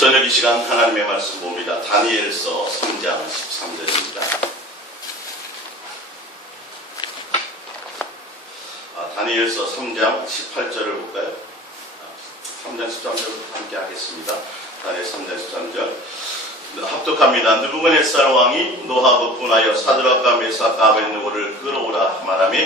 저녁 이 시간 하나님의 말씀 봅니다. 다니엘서 3장 13절입니다. 다니엘서 3장 18절을 볼까요? 3장 13절부터 함께 하겠습니다. 다니엘 3장 13절 합독합니다. 느부갓네살 왕이 노하고 분하여 사드락과 메삭과 아벳느고를 끌어오라 하마라며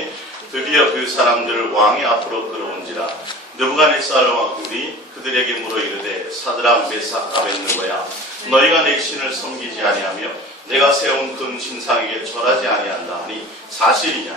드디어 그 사람들을 왕의 앞으로 끌어온지라. 느부갓네살 왕이 그들에게 물어 이르되 사드락 메삭 아벳느고야 너희가 내 신을 섬기지 아니하며 내가 세운 금 신상에게 절하지 아니한다 하니 사실이냐?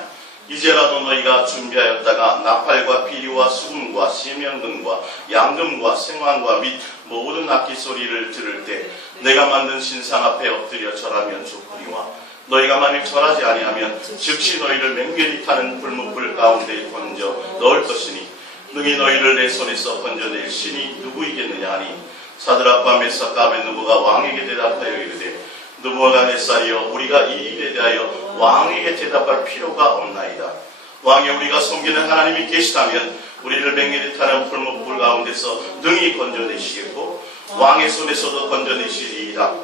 이제라도 너희가 준비하였다가 나팔과 비리와 수금과 시면금과 양금과 생황과 및 모든 악기 소리를 들을 때 내가 만든 신상 앞에 엎드려 절하면 좋거니와 너희가 만일 절하지 아니하면 즉시 너희를 맹렬히 타는 불문불 가운데 건져 넣을 것이니 능히 너희를 내 손에서 건져낼 신이 누구이겠느냐 하니 사드락과 메삭과 아벳느고가 왕에게 대답하여 이르되 느부갓네살이여 우리가 이 일에 대하여 왕에게 대답할 필요가 없나이다. 왕이 우리가 섬기는 하나님이 계시다면 우리를 맹렬히 타는 불문불 가운데서 능히 건져내시겠고 왕의 손에서도 건져내시리이다.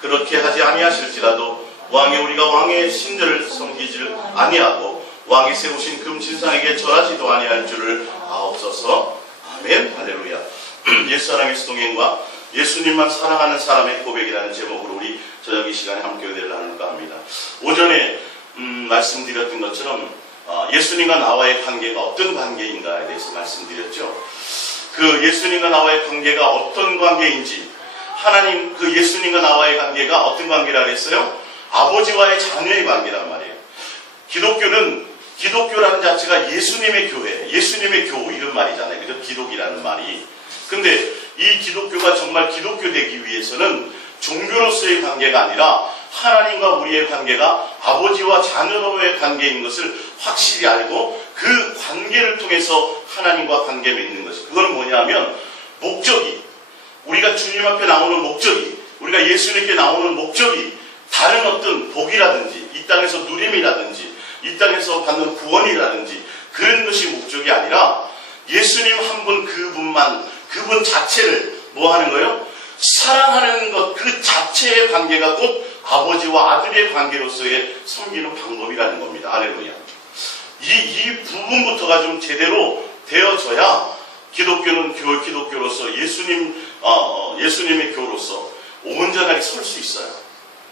그렇게 하지 아니하실지라도 왕이 우리가 왕의 신들을 섬기지를 아니하고 왕이 세우신 금신상에게 절하지도 아니할 줄을 아옵소서. 아멘. 할렐루야. 옛사랑의 수동행과 예수님만 사랑하는 사람의 고백이라는 제목으로 우리 저녁 이 시간에 함께 은혜를 나눌까 합니다. 오전에 말씀드렸던 것처럼 예수님과 나와의 관계가 어떤 관계인가에 대해서 말씀드렸죠. 그 예수님과 나와의 관계가 어떤 관계인지, 하나님 그 예수님과 나와의 관계가 어떤 관계라 그랬어요? 아버지와의 자녀의 관계란 말이에요. 기독교라는 자체가 예수님의 교회, 예수님의 교우 이런 말이잖아요. 그죠? 기독이라는 말이. 근데 이 기독교가 정말 기독교 되기 위해서는 종교로서의 관계가 아니라 하나님과 우리의 관계가 아버지와 자녀로의 관계인 것을 확실히 알고 그 관계를 통해서 하나님과 관계 맺는 것이. 그건 뭐냐면 목적이, 우리가 주님 앞에 나오는 목적이, 우리가 예수님께 나오는 목적이 다른 어떤 복이라든지 이 땅에서 누림이라든지 이 땅에서 받는 구원이라든지 그런 것이 목적이 아니라 예수님 한 분 그분 자체를 뭐 하는 거예요? 사랑하는 것 그 자체의 관계가 곧 아버지와 아들의 관계로서의 섬기는 방법이라는 겁니다. 할렐루야. 이 부분부터가 좀 제대로 되어져야 기독교로서 예수님의 교로서 온전하게 설 수 있어요.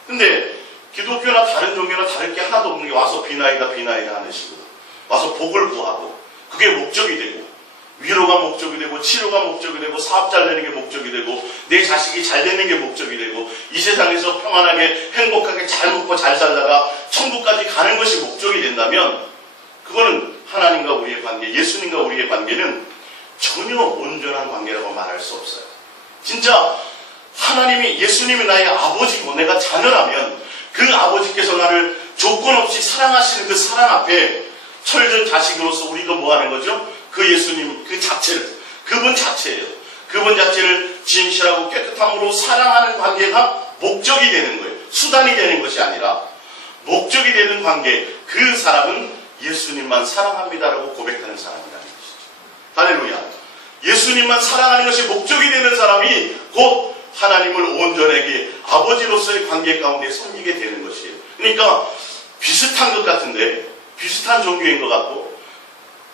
근데 기독교나 다른 종교나 다를 게 하나도 없는 게 와서 비나이다 하는 식으로 와서 복을 구하고 그게 목적이 되고 위로가 목적이 되고 치료가 목적이 되고 사업 잘 되는 게 목적이 되고 내 자식이 잘 되는 게 목적이 되고 이 세상에서 평안하게 행복하게 잘 먹고 잘 살다가 천국까지 가는 것이 목적이 된다면 그거는 하나님과 우리의 관계, 예수님과 우리의 관계는 전혀 온전한 관계라고 말할 수 없어요. 진짜 예수님이 나의 아버지고 내가 자녀라면 그 아버지께서 나를 조건 없이 사랑하시는 그 사랑 앞에 철전 자식으로서 우리도 뭐 하는 거죠? 그 예수님 그분 자체예요. 그분 자체를 진실하고 깨끗함으로 사랑하는 관계가 목적이 되는 거예요. 수단이 되는 것이 아니라 목적이 되는 관계. 그 사람은 예수님만 사랑합니다라고 고백하는 사람이라는 것이죠. 할렐루야. 예수님만 사랑하는 것이 목적이 되는 사람이 곧 하나님을 온전하게 아버지로서의 관계 가운데 섬기게 되는 것이에요. 그러니까 비슷한 것 같은데 비슷한 종교인 것 같고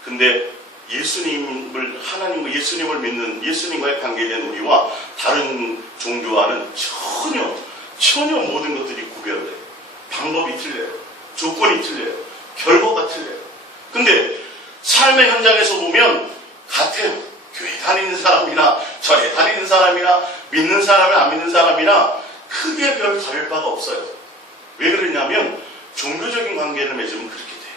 근데 예수님을 믿는 예수님과의 관계된 우리와 다른 종교와는 전혀 모든 것들이 구별돼요. 방법이 틀려요. 조건이 틀려요. 결과가 틀려요. 근데 삶의 현장에서 보면 같아요. 교회 다니는 사람이나 절에 다니는 사람이나 믿는 사람이나 안 믿는 사람이나 크게 별 다를 바가 없어요. 왜 그러냐면 종교적인 관계를 맺으면 그렇게 돼요.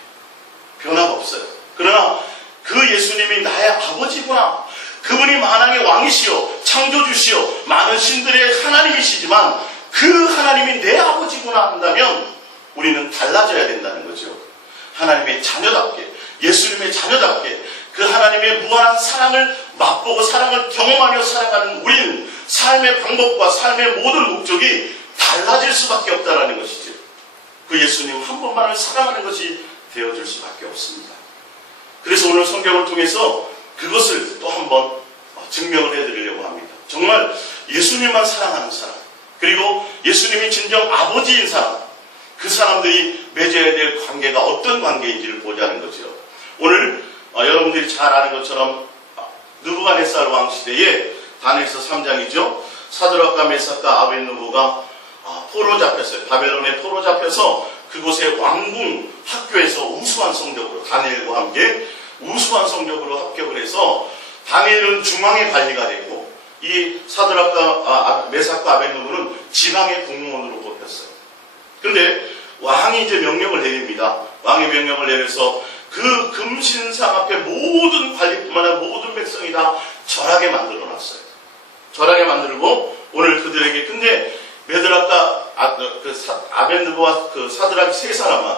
변화가 없어요. 그러나 그 예수님이 나의 아버지구나. 그분이 만왕의 왕이시요 창조주시요 많은 신들의 하나님이시지만 그 하나님이 내 아버지구나 한다면 우리는 달라져야 된다는 거죠. 하나님의 자녀답게, 예수님의 자녀답게 그 하나님의 무한한 사랑을 맛보고 사랑을 경험하며 살아가는 우리는 삶의 방법과 삶의 모든 목적이 달라질 수밖에 없다는 것이죠. 그 예수님 한 분만을 사랑하는 것이 되어줄 수밖에 없습니다. 그래서 오늘 성경을 통해서 그것을 또 한번 증명을 해드리려고 합니다. 정말 예수님만 사랑하는 사람, 그리고 예수님이 진정 아버지인 사람, 그 사람들이 맺어야 될 관계가 어떤 관계인지를 보자는 거죠. 오늘 여러분들이 잘 아는 것처럼 느부갓네살 왕 시대에 다니엘서 3장이죠. 사드락과 메삭과 아벳느고가 포로 잡혔어요. 바벨론에 포로 잡혀서 그곳의 왕궁 학교에서 우수한 성적으로, 다니엘과 함께 우수한 성적으로 합격을 해서 다니엘은 중앙의 관리가 되고 이 사드락과 메삭과 아벳느고는 지방의 공무원으로 뽑혔어요. 그런데 왕이 이제 명령을 내립니다. 왕이 명령을 내려서 그 금신상 앞에 모든 관리뿐만 아니라 모든 백성이 다 절하게 만들어 놨어요. 절하게 만들고 오늘 그들에게, 근데 메드락과 아벳느고와 그 사드락 세 사람은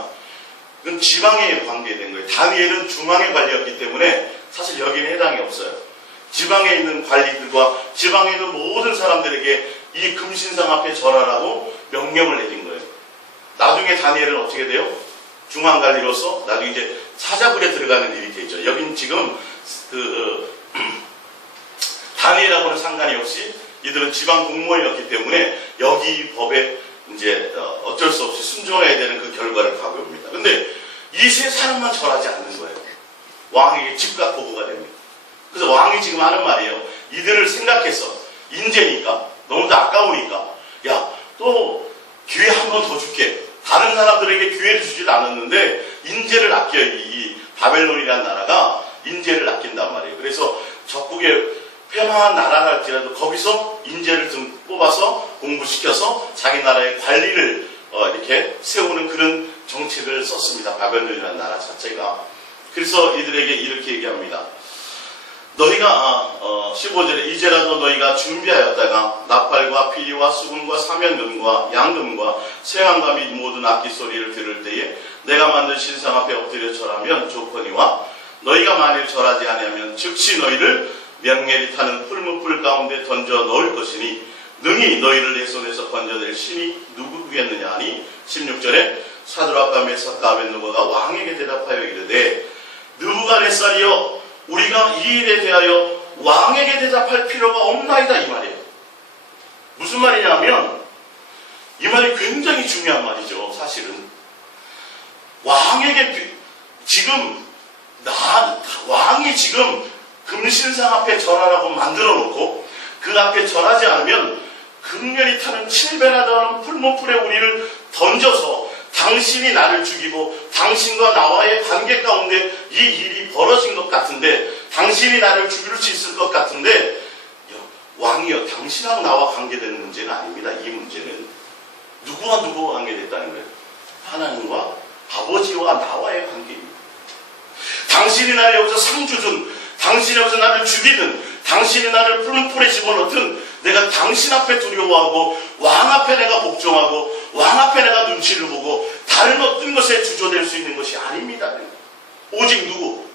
그건 지방에 관계된 거예요. 다니엘은 중앙의 관리였기 때문에 사실 여기는 해당이 없어요. 지방에 있는 관리들과 지방에 있는 모든 사람들에게 이 금신상 앞에 절하라고 명령을 내린 거예요. 나중에 다니엘은 어떻게 돼요? 중앙관리로서 나중에 이제 사자굴에 들어가는 일이 되죠. 여긴 지금 다니엘하고는 상관이 없이 이들은 지방 공무원이었기 때문에 여기 법에 이제 어쩔 수 없이 순종해야 되는 그 결과를 가져옵니다. 근데 이 세 사람만 절하지 않는 거예요. 왕에게 즉각 보고가 됩니다. 그래서 왕이 지금 하는 말이에요. 이들을 생각해서 인재니까 너무도 아까우니까 야, 또 기회 한 번 더 줄게. 다른 사람들에게 기회를 주지도 않았는데 인재를 아껴요. 이 바벨론이라는 나라가 인재를 아낀단 말이에요. 그래서 적국에 편안한 나라라 할지라도 거기서 인재를 좀 뽑아서 공부시켜서 자기 나라의 관리를 이렇게 세우는 그런 정책을 썼습니다. 바벨론이라는 나라 자체가. 그래서 이들에게 이렇게 얘기합니다. 너희가 15절에 이제라도 너희가 준비하였다가 나팔과 피리와 수금과 사면금과 양금과 쇠향과 및 모든 악기 소리를 들을 때에 내가 만든 신상 앞에 엎드려 절하면 좋거니와 너희가 만일 절하지 아니하면 즉시 너희를 명예리 타는 풀무불 가운데 던져 넣을 것이니 능히 너희를 내 손에서 건져낼 신이 누구겠느냐 하니 16절에 사드락과 메삭과 아벳느고가 왕에게 대답하여 이르되 느부갓네살이여 우리가 이 일에 대하여 왕에게 대답할 필요가 없나이다 이 말이에요. 무슨 말이냐면 이 말이 굉장히 중요한 말이죠. 사실은 왕에게 지금 왕이 지금 금신상 앞에 절하라고 만들어 놓고 그 앞에 절하지 않으면 금년이 타는 7배나 더하는 풀무불에 우리를 던져서 당신이 나를 죽이고 당신과 나와의 관계 가운데 이 일이 벌어진 것 같은데 당신이 나를 죽일 수 있을 것 같은데 왕이여 당신하고 나와 관계되는 문제는 아닙니다. 이 문제는 누구와 관계됐다는 거예요. 하나님과 아버지와 나와의 관계입니다. 당신이 나를 여기서 상 주든 당신이 여기서 나를 죽이든 당신이 나를 풀무불에 집어넣든 내가 당신 앞에 두려워하고 왕 앞에 내가 복종하고 왕 앞에 내가 눈치를 보고 다른 어떤 것에 주저될 수 있는 것이 아닙니다. 오직 누구?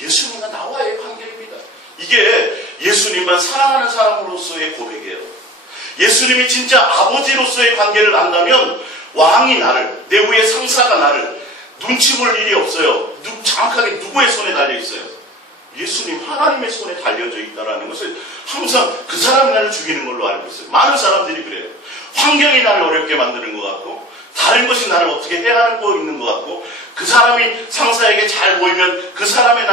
예수님과 나와의 관계입니다. 이게 예수님만 사랑하는 사람으로서의 고백이에요. 예수님이 진짜 아버지로서의 관계를 안다면 왕이 나를, 내 위에 상사가 나를 눈치 볼 일이 없어요. 정확하게 누구의 손에 달려있어요? 예수님 하나님의 손에 달려져 있다는 것을 항상 그 사람이 나를 죽이는 걸로 알고 있어요. 많은 사람들이 그래요. 환경이 나를 어렵게 만드는 것 같고 다른 것이 나를 어떻게 해야 하는 거 있는 것 같고 그 사람이 상사에게 잘 보이면 그 사람이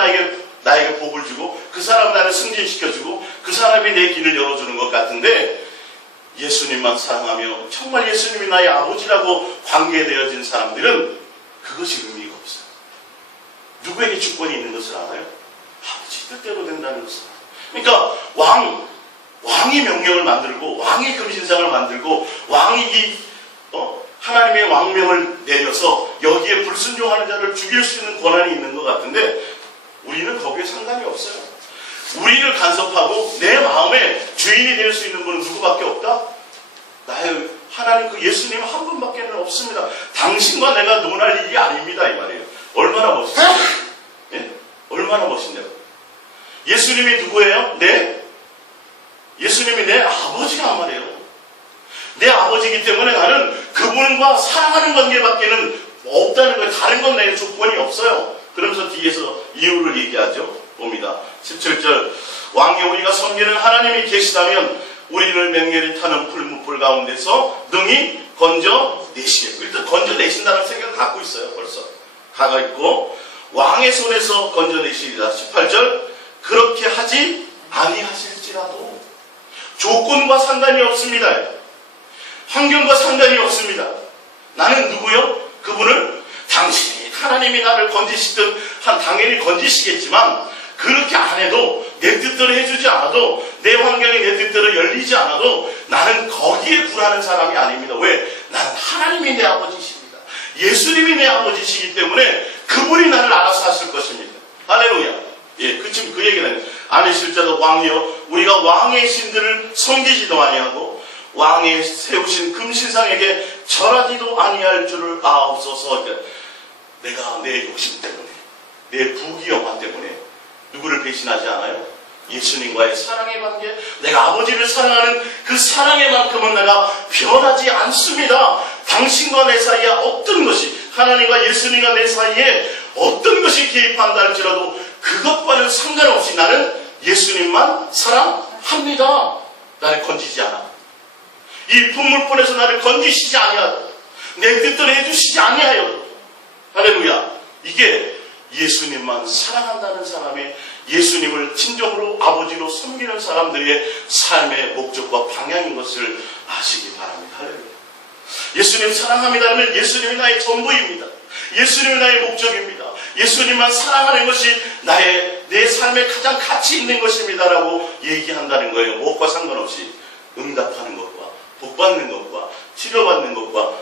나에게 복을 주고 그 사람이 나를 승진시켜주고 그 사람이 내 길을 열어주는 것 같은데 예수님만 사랑하며 정말 예수님이 나의 아버지라고 관계되어진 사람들은 그것이 의미가 없어요. 누구에게 주권이 있는 것을 알아요? 아버지 뜻대로 된다는 것을. 그러니까 왕이 명령을 만들고 왕이 금신상을 만들고 왕이 하나님의 왕명을 내려서 여기에 불순종하는 자를 죽일 수 있는 권한이 있는 것 같은데 우리는 거기에 상관이 없어요. 우리를 간섭하고 내 마음의 주인이 될 수 있는 분은 누구밖에 없다? 나의 하나님 그 예수님 한 분밖에 없습니다. 당신과 내가 논할 일이 아닙니다 이 말이에요. 얼마나 멋있어요? 예? 얼마나 멋있냐고. 예수님이 누구예요? 예수님이 내 아버지란 말이에요. 내 아버지이기 때문에 나는 그분과 사랑하는 관계밖에는 없다는 거예요. 다른 건 내게 조건이 없어요. 그러면서 뒤에서 이유를 얘기하죠. 봅니다. 17절 왕이 우리가 섬기는 하나님이 계시다면 우리를 맹렬히 타는 풀무불 가운데서 능히 건져내시겠고, 일단 건져내신다는 생각을 갖고 있어요. 벌써 가가 있고, 왕의 손에서 건져내시리라. 18절 그렇게 하지 아니하실지라도, 조건과 상관이 없습니다. 환경과 상관이 없습니다. 나는 누구요? 그분을 당신이 하나님이 나를 건지시든 당연히 건지시겠지만, 그렇게 안 해도, 내 뜻대로 해주지 않아도, 내 환경이 내 뜻대로 열리지 않아도 나는 거기에 굴하는 사람이 아닙니다. 왜? 나는 하나님이 내 아버지십니다. 예수님이 내 아버지시기 때문에 그분이 나를 알아서 하실 것입니다. 할렐루야. 예, 그 얘기는 아니실지라도 왕이여 우리가 왕의 신들을 섬기지도 아니하고 왕의 세우신 금신상에게 절하지도 아니할 줄을 아옵소서. 내가 내 욕심 때문에, 내 부귀영화 때문에 누구를 배신하지 않아요? 예수님과의 사랑의 관계, 내가 아버지를 사랑하는 그 사랑의 만큼은 내가 변하지 않습니다. 당신과 내 사이에 어떤 것이, 하나님과 예수님과 내 사이에 어떤 것이 개입한다 할지라도 그것과는 상관없이 나는 예수님만 사랑합니다. 나를 건지지 않아. 이 분물권에서 나를 건지시지 아니하고 내 뜻대로 해주시지 아니하여. 할렐루야. 이게 예수님만 사랑한다는 사람의, 예수님을 진정으로 아버지로 섬기는 사람들의 삶의 목적과 방향인 것을 아시기 바랍니다. 할렐루야. 예수님 사랑합니다 하면 예수님이 나의 전부입니다. 예수님이 나의 목적입니다. 예수님만 사랑하는 것이 내 삶에 가장 가치 있는 것입니다라고 얘기한다는 거예요. 무엇과 상관없이 응답하는 것과 복받는 것과 치료받는 것과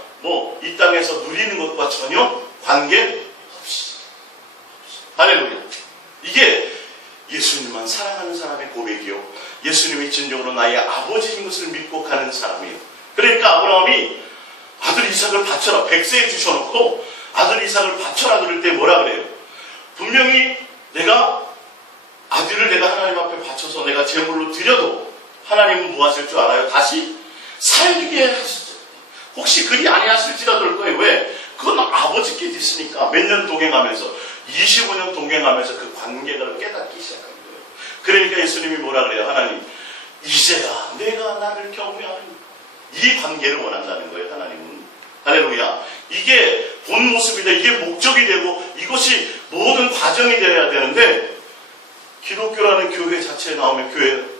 이 땅에서 누리는 것과 전혀 관계없이. 할렐루야. 이게 예수님만 사랑하는 사람의 고백이요, 예수님이 진정으로 나의 아버지인 것을 믿고 가는 사람이에요. 그러니까 아브라함이 아들 이삭을 바쳐라, 100세에 주셔놓고 아들 이삭을 바쳐라 그럴 때 뭐라 그래요? 분명히 아들을 내가 하나님 앞에 바쳐서 내가 제물로 드려도 하나님은 뭐 하실 줄 알아요? 다시 살게 하시죠. 혹시 그리 아니하실지라도 그럴 거예요. 왜? 그건 아버지께 있으니까 몇 년 동행하면서 25년 동행하면서 그 관계를 깨닫기 시작한 거예요. 그러니까 예수님이 뭐라 그래요? 하나님, 이제야 내가 나를 경외하는 이 관계를 원한다는 거예요. 하나님은. 할렐루야. 이게 본 모습이다. 이게 목적이 되고 이것이 모든 과정이 되어야 되는데, 기독교라는 교회 자체에 나오면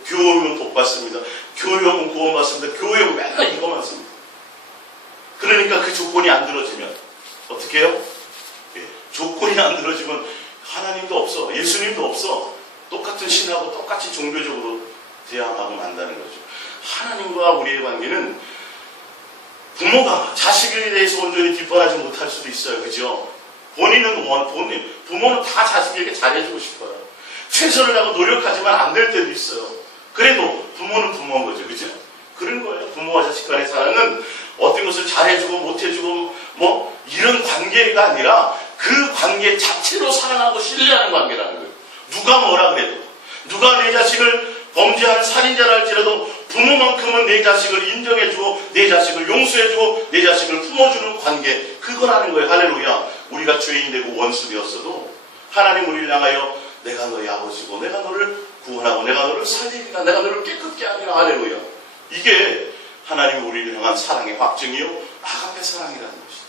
교회는 복받습니다. 교회는 구원받습니다. 교회는 맨날 이거만 씁니다. 그러니까 그 조건이 안 들어지면 어떻게 해요? 조건이 안 들어지면 하나님도 없어, 예수님도 없어. 똑같은 신하고 똑같이 종교적으로 대항하고 만다는 거죠. 하나님과 우리의 관계는 부모가 자식에 대해서 온전히 기뻐하지 못할 수도 있어요. 그죠? 부모는 다 자식에게 잘해주고 싶어요. 최선을 다하고 노력하지만 안 될 때도 있어요. 그래도 부모는 부모인 거죠. 그죠? 그런 거예요. 부모와 자식 간의 사랑은 어떤 것을 잘해주고 못해주고 이런 관계가 아니라 그 관계 자체로 사랑하고 신뢰하는 관계라는 거예요. 누가 뭐라 그래도, 누가 내 자식을 범죄하는 살인자라 할지라도 부모만큼은 내 자식을 인정해주고 내 자식을 용서해주고 내 자식을 품어주는 관계, 그거라는 거예요. 할렐루야. 우리가 죄인 되고 원수 되었어도 하나님 우리를 향하여 내가 너의 아버지고 내가 너를 구원하고 내가 너를 살리리라, 내가 너를 깨끗게 하리라. 할렐루야. 이게 하나님이 우리를 향한 사랑의 확증이요, 아가페 사랑이라는 것이죠.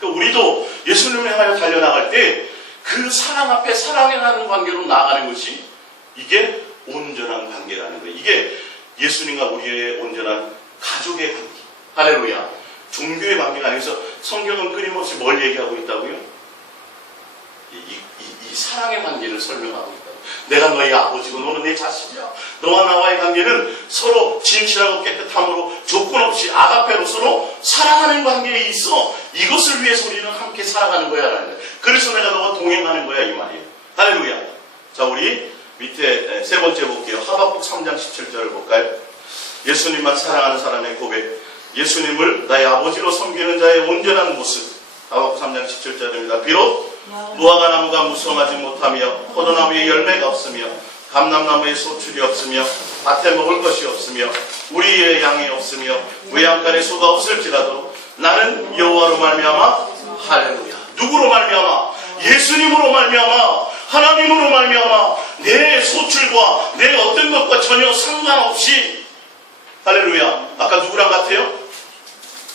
그러니까 우리도 예수님을 향하여 달려나갈 때 그 사랑 앞에 사랑이라는 관계로 나아가는 것이, 이게 온전한 관계라는 거예요. 이게 예수님과 우리의 온전한 가족의 관계. 할렐루야. 종교의 관계가 아니어서 성경은 끊임없이 뭘 얘기하고 있다고요? 이 사랑의 관계를 설명하고 있다. 내가 너의 아버지고 너는 내 자식이야. 너와 나와의 관계는 서로 진실하고 깨끗함으로 조건 없이 아가페로 서로 사랑하는 관계에 있어. 이것을 위해서 우리는 함께 살아가는 거야. 그래서 내가 너와 동행하는 거야, 이 말이에요. 할렐루야. 자, 우리 밑에 세 번째 볼게요. 하박국 3장 17절을 볼까요? 예수님만 사랑하는 사람의 고백. 예수님을 나의 아버지로 섬기는 자의 온전한 모습. 하박국 3장 17절입니다. 비록 무화과 나무가 무성하지 못하며 포도나무에 열매가 없으며 감람나무에 소출이 없으며 밭에 먹을 것이 없으며 우리의 양이 없으며 외양간에 소가 없을지라도 나는 여호와로 말미암아, 할렐루야. 누구로 말미암아? 예수님으로 말미암아, 하나님으로 말미암아 내 소출과 내 어떤 것과 전혀 상관없이, 할렐루야, 아까 누구랑 같아요?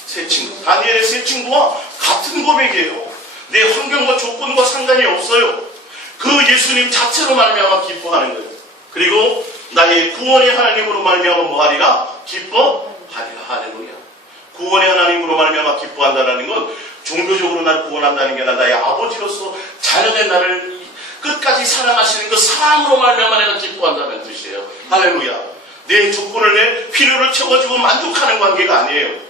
세 친구, 다니엘의 세 친구와 같은 고백이에요. 내 환경과 조건과 상관이 없어요. 그 예수님 자체로 말미암아 기뻐하는 거예요. 그리고 나의 구원의 하나님으로 말미암아 뭐하리라? 기뻐하리라. 할렐루야. 구원의 하나님으로 말미암아 기뻐한다는 건 종교적으로 나를 구원한다는 게 아니라 나의 아버지로서 자녀된 나를 끝까지 사랑하시는 그 사랑으로 말미암아 내가 기뻐한다는 뜻이에요. 할렐루야. 내 조건을, 내 필요를 채워주고 만족하는 관계가 아니에요.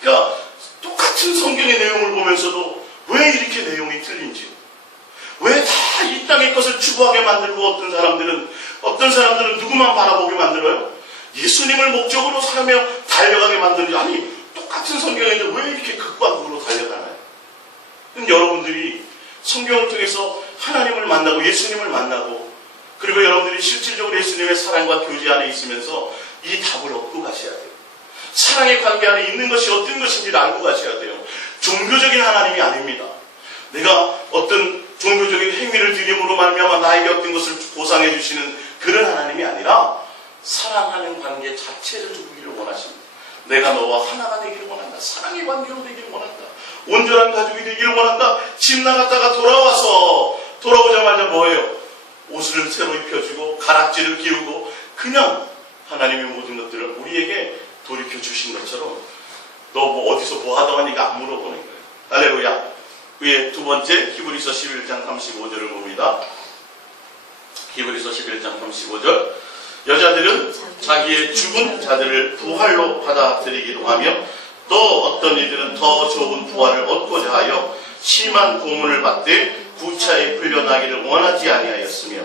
그러니까 똑같은 성경의 내용을 보면서도 왜 이렇게 내용이 틀린지, 왜 다 이 땅의 것을 추구하게 만들고 어떤 사람들은 누구만 바라보게 만들어요? 예수님을 목적으로 살며 달려가게 만드는지. 아니, 똑같은 성경인데 왜 이렇게 극과 극으로 달려가나요? 여러분들이 성경을 통해서 하나님을 만나고 예수님을 만나고, 그리고 여러분들이 실질적으로 예수님의 사랑과 교제 안에 있으면서 이 답을 얻고 가셔야 돼요. 사랑의 관계 안에 있는 것이 어떤 것인지를 알고 가셔야 돼요. 종교적인 하나님이 아닙니다. 내가 어떤 종교적인 행위를 드림으로 말미암아 나에게 어떤 것을 보상해 주시는 그런 하나님이 아니라 사랑하는 관계 자체를 주기를 원하십니다. 내가 너와 하나가 되기를 원한다. 사랑의 관계로 되기를 원한다. 온전한 가족이 되기를 원한다. 집 나갔다가 돌아오자마자 뭐예요? 옷을 새로 입혀주고 가락지를 끼우고 그냥 하나님의 모든 것들을 우리에게 돌이켜 주신 것처럼, 너 뭐 어디서 뭐 하다 왔니까 안 물어보는 거예요. 할렐루야. 위에 두 번째 히브리서 11장 35절을 봅니다. 히브리서 11장 35절. 여자들은 자기의 죽은 자들을 부활로 받아들이기도 하며 또 어떤 이들은 더 좋은 부활을 얻고자 하여 심한 고문을 받되 구차히 풀려나기를 원하지 아니하였으며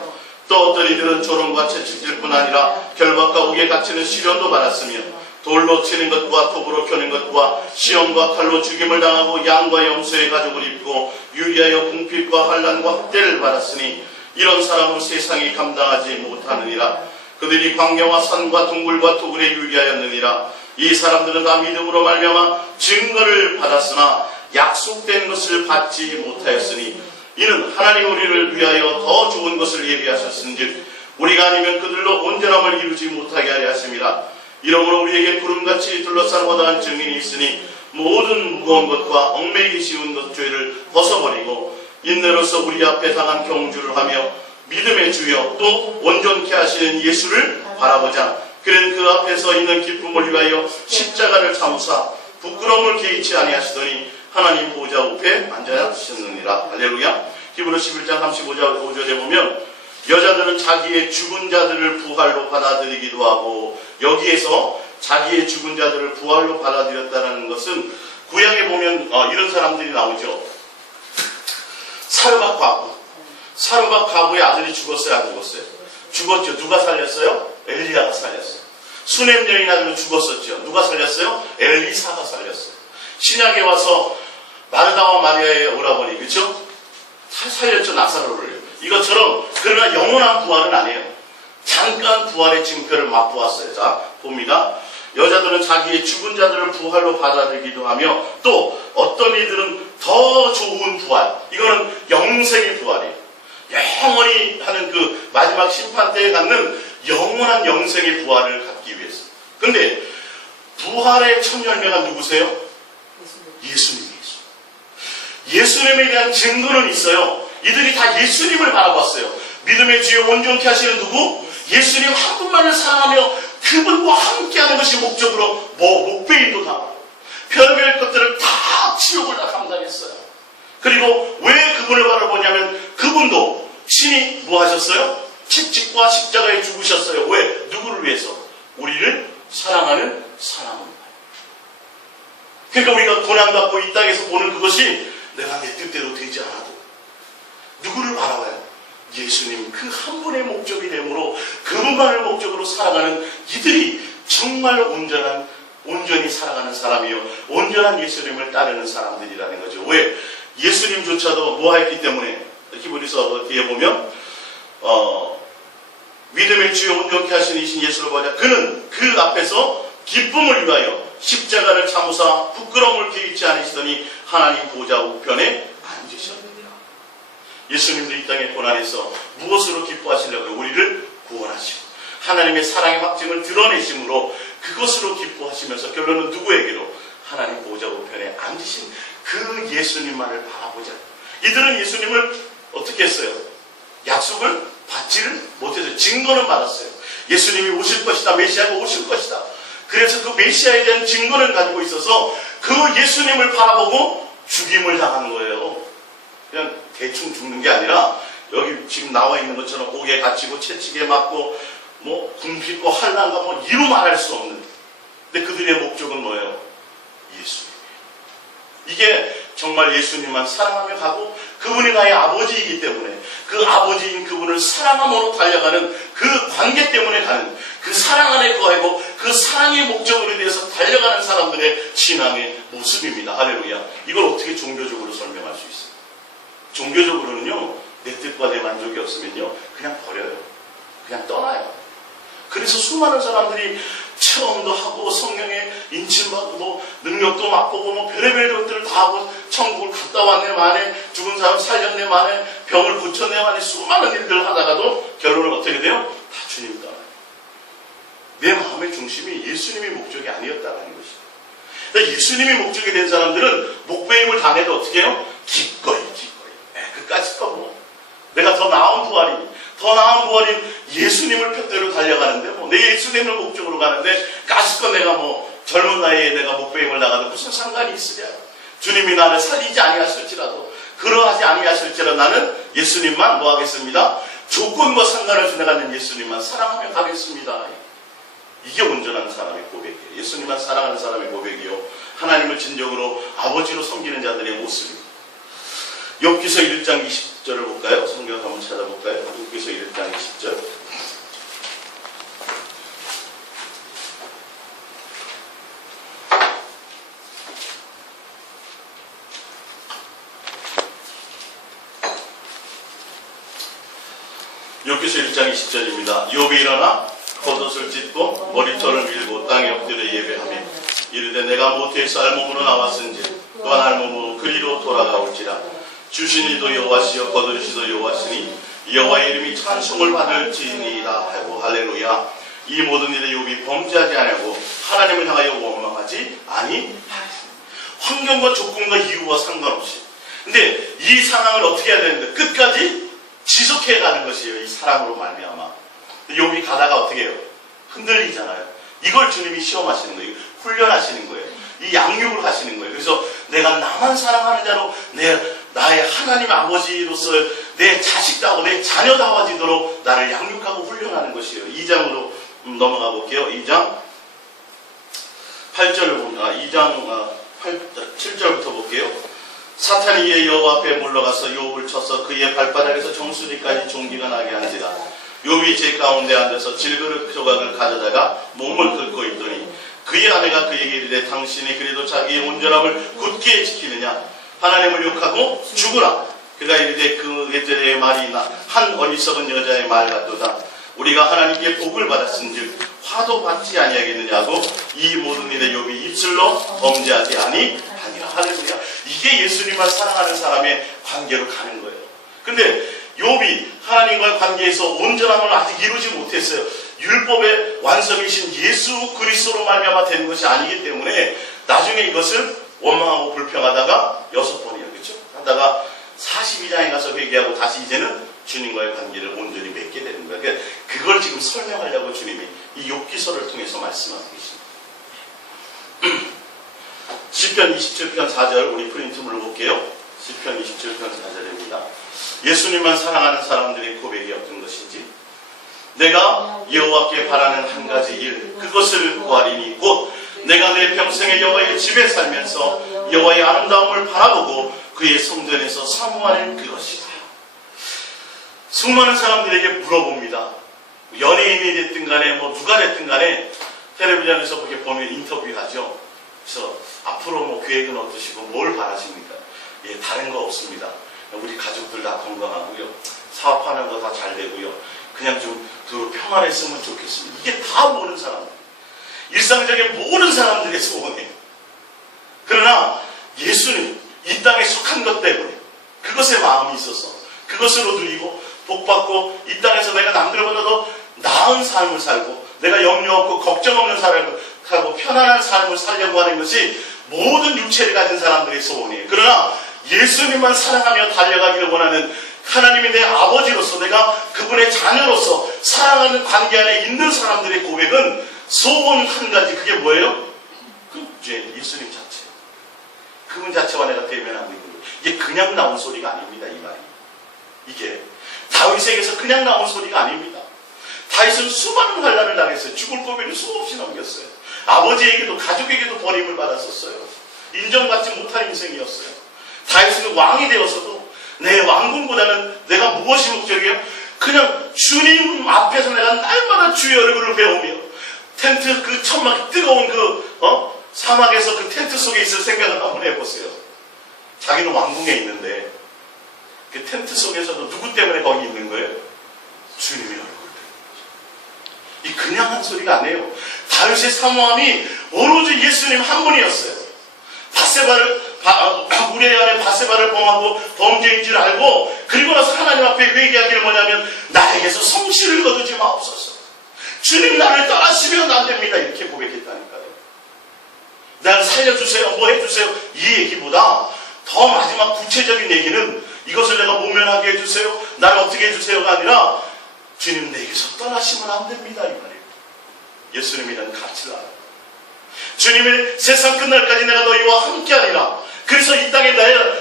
또 어떤 이들은 조롱과 채찍질 뿐 아니라 결박과 옥에 갇히는 시련도 받았으며 돌로 치는 것과 톱으로 켜는 것과 시험과 칼로 죽임을 당하고 양과 염소의 가죽을 입고 유리하여 궁핍과 환난과 학대를 받았으니 이런 사람은 세상이 감당하지 못하느니라. 그들이 광야와 산과 동굴과 토굴에 유리하였느니라. 이 사람들은 다 믿음으로 말미암아 증거를 받았으나 약속된 것을 받지 못하였으니 이는 하나님 우리를 위하여 더 좋은 것을 예비하셨은즉 우리가 아니면 그들로 온전함을 이루지 못하게 하려 하심이라. 이러므로 우리에게 구름같이 둘러싼 허다한 증인이 있으니 모든 무거운 것과 얽매이기 쉬운 것 죄를 벗어버리고 인내로서 우리 앞에 당한 경주를 하며 믿음의 주여 또 온전케 하시는 예수를 바라보자. 그는 그 앞에서 있는 기쁨을 위하여 십자가를 참으사 부끄러움을 개의치 아니하시더니 하나님 보좌 우편에 앉아주셨느니라. 할렐루야. 히브리서 11장 35절에 보면 여자들은 자기의 죽은 자들을 부활로 받아들이기도 하고, 여기에서 자기의 죽은 자들을 부활로 받아들였다는 것은 구약에 보면 이런 사람들이 나오죠. 사르밧 과부. 사르밧 과부의 아들이 죽었어요, 안 죽었어요? 죽었죠. 누가 살렸어요? 엘리야가 살렸어요. 수넴 여인 아들은 죽었었죠. 누가 살렸어요? 엘리사가 살렸어요. 신약에 와서 마르다와 마리아의 오라버니, 그렇죠? 살렸죠, 나사로를. 이것처럼. 그러나 영원한 부활은 아니에요. 잠깐 부활의 징표를 맛보았어요. 자, 봅니다. 여자들은 자기의 죽은 자들을 부활로 받아들이기도 하며 또 어떤 이들은 더 좋은 부활, 이거는 영생의 부활이에요. 영원히 하는 그 마지막 심판 때에 갖는 영원한 영생의 부활을 갖기 위해서. 근데 부활의 첫 열매가 누구세요? 예수님이에요. 예수님에 대한 증거는 있어요. 이들이 다 예수님을 바라봤어요. 믿음의 주여 온전케 하시는 누구? 예수님 한 분만을 사랑하며 그분과 함께하는 것이 목적으로 목베인도 다 별별 것들을 다 지옥을 다 감당했어요. 그리고 왜 그분을 바라보냐면 그분도 신이 뭐 하셨어요? 채찍과 십자가에 죽으셨어요. 왜? 누구를 위해서? 우리를 사랑하는 사람을. 그러니까 우리가 고난받고 이 땅에서 보는 그것이 내가 내 뜻대로 되지 않아도 누구를 바라봐요? 예수님 그 한 분의 목적이 되므로 그분만을 목적으로 살아가는 이들이 정말 온전히 살아가는 사람이요, 온전한 예수님을 따르는 사람들이라는 거죠. 왜? 예수님조차도 뭐 했기 때문에. 히브리서 뒤에 보면 믿음의 주여 온전케 하신 이신 예수를 보자. 그는 그 앞에서 기쁨을 위하여 십자가를 참으사 부끄러움을 개의치 않으시더니 하나님 보좌 우편에 앉으셨느니라. 예수님도 이 땅의 고난에서 무엇으로 기뻐하시려고 우리를 구원하시고 하나님의 사랑의 확증을 드러내심으로 그것으로 기뻐하시면서 결론은 누구에게로? 하나님 보좌 우편에 앉으신 그 예수님만을 바라보자. 이들은 예수님을 어떻게 했어요? 약속을 받지를 못해서 증거는 받았어요. 예수님이 오실 것이다. 메시아가 오실 것이다. 그래서 그 메시아에 대한 증거를 가지고 있어서 그 예수님을 바라보고 죽임을 당하는 거예요. 그냥 대충 죽는 게 아니라 여기 지금 나와 있는 것처럼 옥에 갇히고 채찍에 맞고 뭐 굶기고 환난과 뭐 이루 말할 수 없는. 근데 그들의 목적은 뭐예요? 예수님. 이게 정말 예수님만 사랑하며 가고 그분이 나의 아버지이기 때문에 그 아버지인 그분을 사랑함으로 달려가는 그 관계 때문에 가는 그 사랑 안에 거하고 그 사랑의 목적으로 대해서 달려가는 사람들의 신앙의 모습입니다. 할렐루야. 이걸 어떻게 종교적으로 설명할 수 있어요? 종교적으로는요, 내 뜻과 내 만족이 없으면요 그냥 버려요. 그냥 떠나요. 그래서 수많은 사람들이 체험도 하고 성령의 인침받고 뭐 능력도 맛보고 뭐 별의별 것들을 다 하고 천국을 갔다 왔네 만에 죽은 사람 살렸네 만에 병을 고쳤네 만에 수많은 일들을 하다가도 결론은 어떻게 돼요? 다 주님 따라요. 내 마음의 중심이 예수님의 목적이 아니었다는 것이죠. 그러니까 예수님이 목적이 된 사람들은 목배임을 당해도 어떻게 해요? 기꺼이 끝까지 떠고 내가 더 나은 부활이니 더 나은 부활인 예수님을 표대로 달려가는데 뭐 내 예수님을 목적으로 가는데 까짓것 내가 뭐 젊은 나이에 내가 목배임을 나가도 무슨 상관이 있으랴. 주님이 나를 살리지 아니하실지라도 그러하지 아니하실지라도 나는 예수님만 뭐 하겠습니다. 조건과 상관없이 내가 예수님만 사랑하며 가겠습니다. 이게 온전한 사람의 고백이에요. 예수님만 사랑하는 사람의 고백이요 하나님을 진정으로 아버지로 섬기는 자들의 모습입니다. 욥기서 1장 20절을 볼까요? 성경 한번 찾아볼까요? 욥기서 1장 20절. 욥기서 1장 20절입니다. 욥이 일어나 겉옷을 찢고 머리털을 밀고 땅에 엎드려 예배하며 이르되 내가 모태에서 알몸으로 나왔은지 또한 알몸으로 그리로 돌아가올지라. 주신 이도 여호와시여 거두시도 여호와시니 여호와의 이름이 찬송을 받을지니이다 하고 할렐루야. 이 모든 일에 욥이 범죄하지 아니하고 하나님을 향하여 원망하지 아니하였습니다. 환경과 조건과 이유와 상관없이. 근데 이 상황을 어떻게 해야 되는데 끝까지 지속해 가는 것이에요. 이 사랑으로 말미암아. 욥이 가다가 어떻게 해요? 흔들리잖아요. 이걸 주님이 시험하시는 거예요. 훈련하시는 거예요. 이 양육을 하시는 거예요. 그래서 내가 나만 사랑하는 자로 나의 하나님 아버지로서 내 자식다워 내 자녀다워지도록 나를 양육하고 훈련하는 것이에요. 2장으로 넘어가 볼게요. 2장 8절을 보면 2장 7절부터 볼게요. 사탄이 이에 여호와 앞에 물러가서 욥을 쳐서 그의 발바닥에서 정수리까지 종기가 나게 한지라. 욥이 제 가운데 앉아서 질그릇 조각을 가져다가 몸을 긁고 있더니 그의 아내가 그에게 이르되 당신이 그래도 자기의 온전함을 굳게 지키느냐. 하나님을 욕하고 죽으라. 그가 이르되 그 예전의 말이 한 어리석은 여자의 말 같도다. 우리가 하나님께 복을 받았은즉 화도 받지 아니하겠느냐고 이 모든 일에 욥이 입술로 범죄하지 아니하니라. 할렐루야. 이게 예수님만 사랑하는 사람의 관계로 가는 거예요. 근데 욥이 하나님과의 관계에서 온전함을 아직 이루지 못했어요. 율법의 완성이신 예수 그리스도로 말미암아 되는 것이 아니기 때문에 나중에 이것을 원망하고 불평하다가 6번이에요. 그렇죠? 하다가 42장에 가서 회개하고 다시 이제는 주님과의 관계를 온전히 맺게 되는 거예요. 그러니까 그걸 지금 설명하려고 주님이 이 욥기서를 통해서 말씀하고 계십니다. 시편 27편 4절 우리 프린트물로 볼게요. 시편 27편 4절입니다. 예수님만 사랑하는 사람들의 고백이 어떤 것인지 내가 여호와께 바라는 한 가지 일 그것을 구하리니 곧 내가 내 평생에 여호와의 집에 살면서 여호와의 아름다움을 바라보고 그의 성전에서 사모하는 그것이다. 수많은 사람들에게 물어봅니다. 연예인이 됐든 간에 뭐 누가 됐든 간에 텔레비전에서 그렇게 보면 인터뷰하죠. 그래서 앞으로 뭐 계획은 어떠시고 뭘 바라십니까? 예, 다른 거 없습니다. 우리 가족들 다 건강하고요. 사업하는 거 다 잘 되고요. 그냥 좀 평안했으면 좋겠습니다. 이게 다 모든 사람들. 일상적인 모든 사람들의 소원이에요. 그러나 예수님 이 땅에 속한 것 때문에 그것에 마음이 있어서 그것으로 누리고 복받고 이 땅에서 내가 남들보다 더 나은 삶을 살고 내가 염려 없고 걱정 없는 삶을 살고 편안한 삶을 살려고 하는 것이 모든 육체를 가진 사람들의 소원이에요. 그러나 예수님만 사랑하며 달려가기를 원하는 하나님이 내 아버지로서 내가 그분의 자녀로서 사랑하는 관계 안에 있는 사람들의 고백은 소원 한 가지. 그게 뭐예요? 그 예수님 자체. 그분 자체와 내가 되면 안 되는 거예요. 이게 그냥 나온 소리가 아닙니다. 이 말이. 이게 다윗에게서 그냥 나온 소리가 아닙니다. 다윗은 수많은 환난을 당했어요. 죽을 고비를 수없이 넘겼어요. 아버지에게도 가족에게도 버림을 받았었어요. 인정받지 못한 인생이었어요. 다윗은 왕이 되어서도 내 왕궁보다는 내가 무엇이 목적이에요? 그냥 주님 앞에서 내가 날마다 주의 얼굴을 배우며 텐트 그 천막 뜨거운 사막에서 그 텐트 속에 있을 생각을 한번 해보세요. 자기는 왕궁에 있는데 그 텐트 속에서도 누구 때문에 거기 있는 거예요? 주님의 얼굴 때문에. 이 그냥 한 소리가 아니에요. 다윗의 사모함이 오로지 예수님 한 분이었어요. 우리의 안에 바세바를 범하고 범죄인 줄 알고 그리고 나서 하나님 앞에 회개하기를 뭐냐면 나에게서 성실을 거두지 마옵소서. 주님 나를 떠나시면 안 됩니다. 이렇게 고백했다니까요. 나를 살려주세요. 뭐 해주세요. 이 얘기보다 더 마지막 구체적인 얘기는 이것을 내가 모면하게 해주세요. 나를 어떻게 해주세요가 아니라 주님 내게서 떠나시면 안 됩니다. 이 말이에요. 예수님이라는 가치를 알아요. 주님의 세상 끝날까지 내가 너희와 함께하리라. 그래서 이 땅에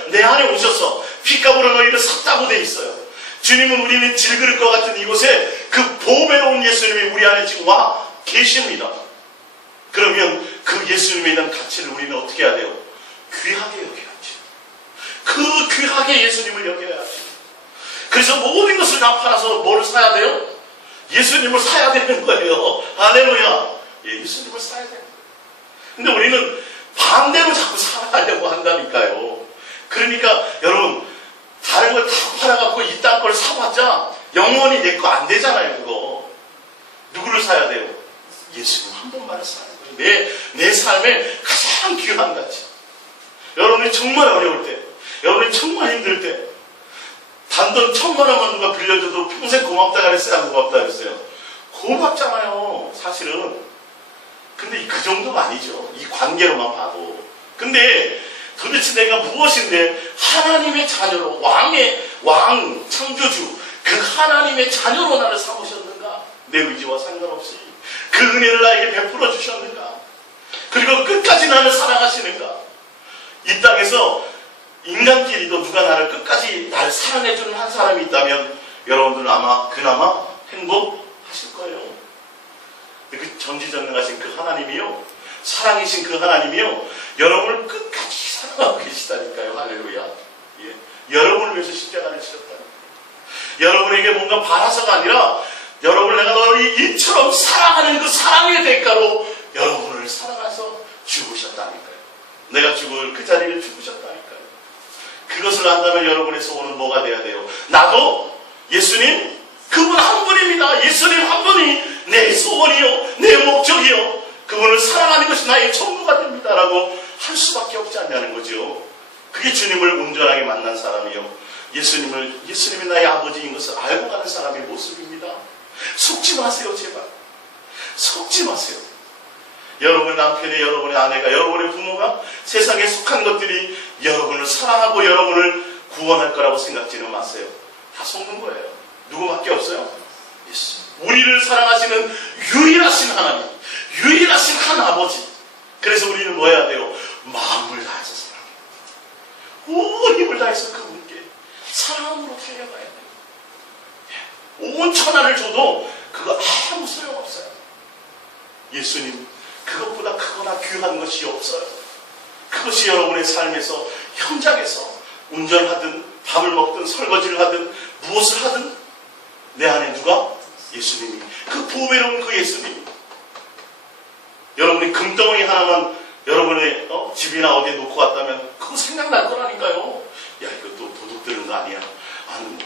내 안에 오셔서 핏값으로 너희를 샀다고 돼 있어요. 주님은 우리는 질그릇 것 같은 이곳에 그 보배로운 예수님이 우리 안에 지금 와 계십니다. 그러면 그 예수님에 대한 가치를 우리는 어떻게 해야 돼요? 귀하게 여겨야지. 그 귀하게 예수님을 여겨야지. 그래서 모든 것을 다 팔아서 뭐를 사야 돼요? 예수님을 사야 되는 거예요. 할렐루야. 예수님을 사야 돼요. 근데 우리는 반대로 자꾸 살아가려고 한다니까요. 그러니까 여러분 다른 걸 다 팔아갖고 이 땅 걸 사봤자 영원히 내 거 안 되잖아요. 그거 누구를 사야 돼요? 예수님 한 번만을 사야 돼요. 내 삶의 가장 귀한 가치. 여러분이 정말 어려울 때, 여러분이 정말 힘들 때 단돈 1,000만 원만 누가 빌려줘도 평생 고맙다 그랬어요? 안 고맙다 그랬어요? 고맙잖아요. 사실은. 근데 그 정도가 아니죠. 이 관계로만 봐도. 근데 도대체 내가 무엇인데 하나님의 자녀로 왕 창조주 그 하나님의 자녀로 나를 삼으셨는가? 내 의지와 상관없이 그 은혜를 나에게 베풀어 주셨는가? 그리고 끝까지 나를 사랑하시는가? 이 땅에서 인간끼리도 누가 나를 끝까지 나를 사랑해주는 한 사람이 있다면 여러분들은 아마 그나마 행복하실 거예요. 그 전지전능하신 그 하나님이요, 사랑이신 그 하나님이요, 여러분을 끝까지 사랑하고 계시다니까요. 할렐루야. 예. 여러분을 위해서 십자가를 지셨다니까요. 여러분에게 뭔가 바라서가 아니라 여러분을 내가 너희 이처럼 사랑하는 그 사랑의 대가로 여러분을 사랑해서 죽으셨다니까요. 내가 죽을 그 자리를 죽으셨다니까요. 그것을 안다면 여러분의 소원은 뭐가 돼야 돼요? 나도 예수님 그분 한 분입니다. 예수님 한 분이 내 소원이요, 내 목적이요, 그분을 사랑하는 것이 나의 전부가 됩니다. 라고 할 수밖에 없지 않냐는 거죠. 그게 주님을 온전하게 만난 사람이요, 예수님이 나의 아버지인 것을 알고 가는 사람의 모습입니다. 속지 마세요. 제발 속지 마세요. 여러분의 남편이, 여러분의 아내가, 여러분의 부모가 세상에 속한 것들이 여러분을 사랑하고 여러분을 구원할 거라고 생각지는 마세요. 다 속는 거예요. 누구밖에 없어요? 예수. 우리를 사랑하시는 유일하신 하나님, 유일하신 한 아버지. 그래서 우리는 뭐 해야 돼요? 마음을 다해서 사랑해요. 온 힘을 다해서 그분께 사랑으로 달려가야 돼요. 온 천하를 줘도 그거 아무 소용없어요. 예수님 그것보다 크거나 귀한 것이 없어요. 그것이 여러분의 삶에서, 현장에서 운전하든 밥을 먹든 설거지를 하든 무엇을 하든 내 안에 누가? 예수님이, 그 보배로운 그 예수님이. 여러분이 금덩어리 하나만 여러분의 집이나 어디에 놓고 갔다면 그거 생각날 거라니까요. 야, 이것도 도둑 들은 거 아니야? 아니,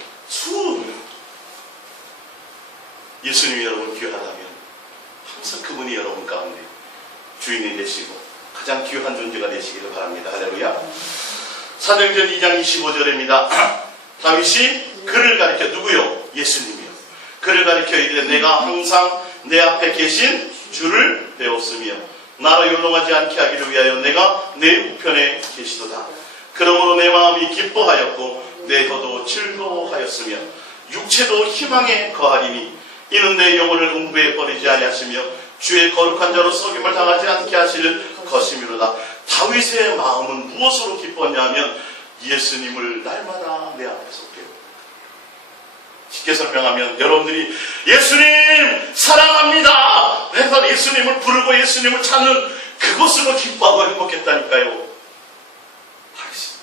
예수님이 여러분 귀하다면 항상 그분이 여러분 가운데 주인이 되시고 가장 귀한 존재가 되시기를 바랍니다. 할렐루야. 사도행전 2장 25절입니다. 다윗이 그를 가리켜 누구요? 예수님이요. 그를 가리켜 이르되 내가 항상 내 앞에 계신 주를 배웠으며 나로 요동하지 않게 하기를 위하여 내가 내 우편에 계시도다. 그러므로 내 마음이 기뻐하였고 내 혀도 즐거워하였으며 육체도 희망에 거하리니 이는 내 영혼을 음부에 버리지 아니하시며 주의 거룩한 자로 속임을 당하지 않게 하실 것이미로다. 다윗의 마음은 무엇으로 기뻤냐 하면 예수님을 날마다 내 앞에서 배우고, 쉽게 설명하면 여러분들이 예수님 사랑합니다 그래서 예수님을 부르고 예수님을 찾는 그것으로 기뻐하고 행복했다니까요. 그래서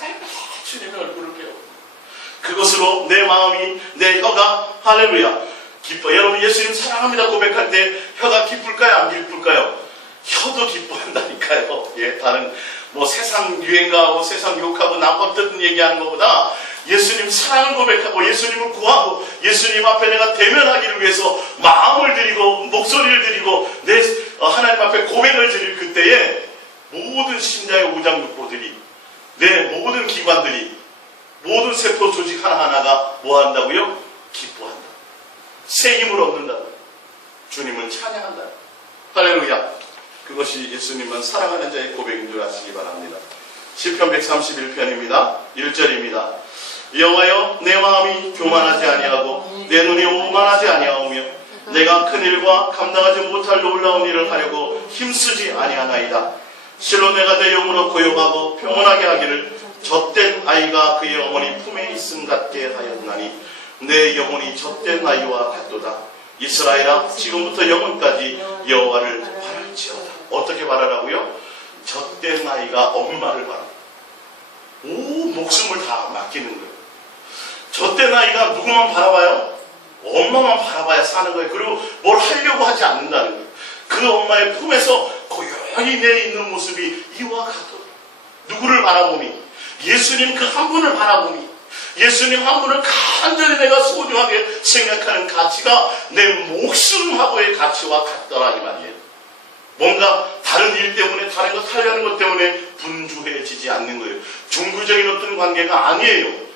날마다 주님의 얼굴을 배우고 그것으로 내 마음이, 내 혀가 할렐루야 기뻐. 여러분 예수님 사랑합니다 고백할 때 혀가 기쁠까요? 안 기쁠까요? 혀도 기뻐한다니까요. 예, 다른 뭐 세상 유행가하고 세상 욕하고 남법 듣는 얘기하는 것보다 예수님 사랑을 고백하고 예수님을 구하고 예수님 앞에 내가 대면하기를 위해서 마음을 드리고 목소리를 드리고 내 하나님 앞에 고백을 드릴 그때에 모든 심장의 오장육부들이, 내 모든 기관들이, 모든 세포 조직 하나하나가 뭐 한다고요? 기뻐한다. 새 힘을 얻는다. 주님을 찬양한다. 할렐루야. 그것이 예수님만 사랑하는 자의 고백인 줄 아시기 바랍니다. 시편 131편입니다. 1절입니다. 여호와여 내 마음이 교만하지 아니하고 내 눈이 오만하지 아니하오며 내가 큰 일과 감당하지 못할 놀라운 일을 하려고 힘쓰지 아니하나이다. 실로 내가 내 영으로 고용하고 평온하게 하기를 젖된 아이가 그의 어머니 품에 있음 같게 하였나니 내 영혼이 젖된 아이와 같도다. 이스라엘아 지금부터 영원까지 여호와를 바랄지어다. 어떻게 바라라고요? 젖된 아이가 엄마를 바라. 목숨을 다 맡기는 거예요. 젖된 아이가 누구만 바라봐요? 엄마만 바라봐야 사는 거예요. 그리고 뭘 하려고 하지 않는다는 거예요. 그 엄마의 품에서 고요히 내 있는 모습이 이와 같도다. 누구를 바라보니? 예수님 그 한 분을 바라보니 예수님 한 분을 간절히 내가 소중하게 생각하는 가치가 내 목숨하고의 가치와 같더라 이 말이에요. 뭔가 다른 일 때문에 다른 것 하려는 것 때문에 분주해지지 않는 거예요. 종교적인 어떤 관계가 아니에요.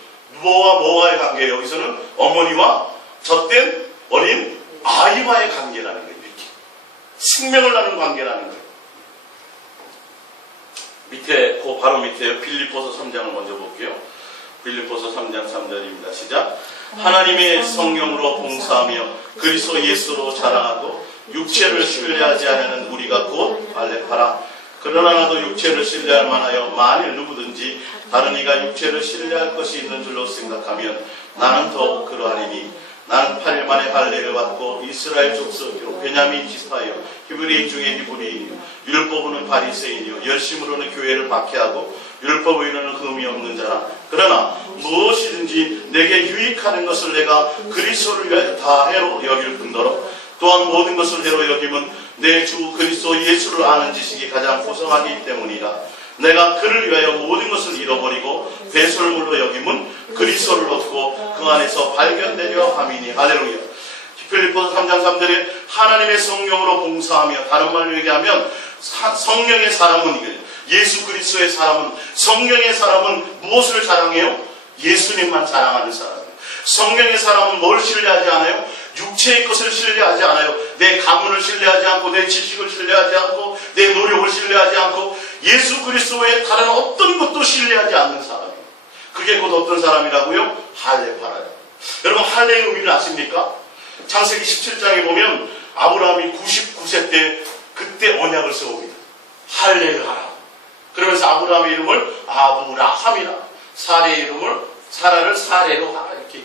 뭐와의 관계예요? 여기서는 어머니와 젖된 어린 아이와의 관계라는 거예요. 이렇게 생명을 나눈 관계라는 거예요. 밑에 바로 밑에 빌립보서 3장을 먼저 볼게요. 빌립보서 3장 3절입니다. 시작. 하나님의 성령으로 봉사하며 그리스도 예수로 자랑하고 육체를 신뢰하지 않는 우리가 곧 발레파라. 그러나 나도 육체를 신뢰할 만하여 만일 누구든지 다른 이가 육체를 신뢰할 것이 있는 줄로 생각하면 나는 더욱 그러하리니 나는 8일 만에 할례를 받고 이스라엘 족속이요 베냐민 지파요 히브리인 중에 히브리인이요 율법으로는 바리새인이요 열심으로는 교회를 박해하고 율법의로는 흠이 없는 자라. 그러나 무엇이든지 내게 유익하는 것을 내가 그리스도를 위하여 다 해로 여길 뿐더러 또한 모든 것을 해로 여김은 내 주 그리스도 예수를 아는 지식이 가장 고성하기 때문이라. 내가 그를 위하여 모든 것을 잃어버리고 배설물로 여김은 그리스도를 얻고 그 안에서 발견되려 함이니. 할렐루야. 빌립보서 3장 3절에 하나님의 성령으로 봉사하며, 다른 말로 얘기하면 성령의 사람은 이거예요. 예수 그리스도의 사람은, 성령의 사람은 무엇을 자랑해요? 예수님만 자랑하는 사람이에요. 성령의 사람은 뭘 신뢰하지 않아요? 육체의 것을 신뢰하지 않아요. 내 가문을 신뢰하지 않고 내 지식을 신뢰하지 않고 내 노력을 신뢰하지 않고 예수 그리스도의 다른 어떤 것도 신뢰하지 않는 사람이에요. 그게 곧 어떤 사람이라고요? 할례파라요. 여러분 할례의 의미를 아십니까? 창세기 17장에 보면 아브라함이 99세 때 그때 언약을 세웁니다. 할례를 하라. 그러면서 아브라함의 이름을 아브라함이라, 사레의 이름을 사라를 사레로 하라 이렇게.